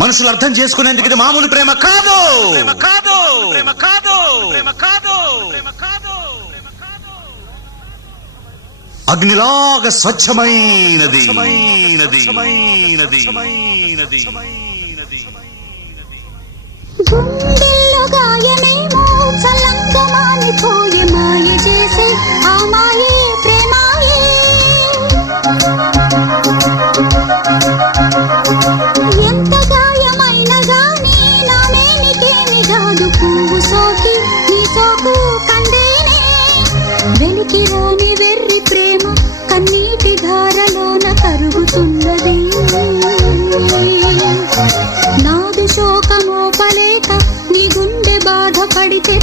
మనుషులు అర్థం చేసుకునేందుకు ఇది మామూలు ప్రేమ కాదు. అగ్నిలాగా స్వచ్ఛమైనది. గుండెల్లో గాయమేమో చల్లంగా మానిపోయే మాయ చేసే ఆ మాయే ప్రేమాయే. ఎంత గాయమైన గానీ నామేనికేమి కాదు, పువ్వు సోకి నీ సోకు కందేనే. వెలికి రాని వెర్రి ప్రేమ కన్నీటి ధారలోన కరుగుతున్నది. నాదు శోకమోపలేక నీ గుండె బాధపడితే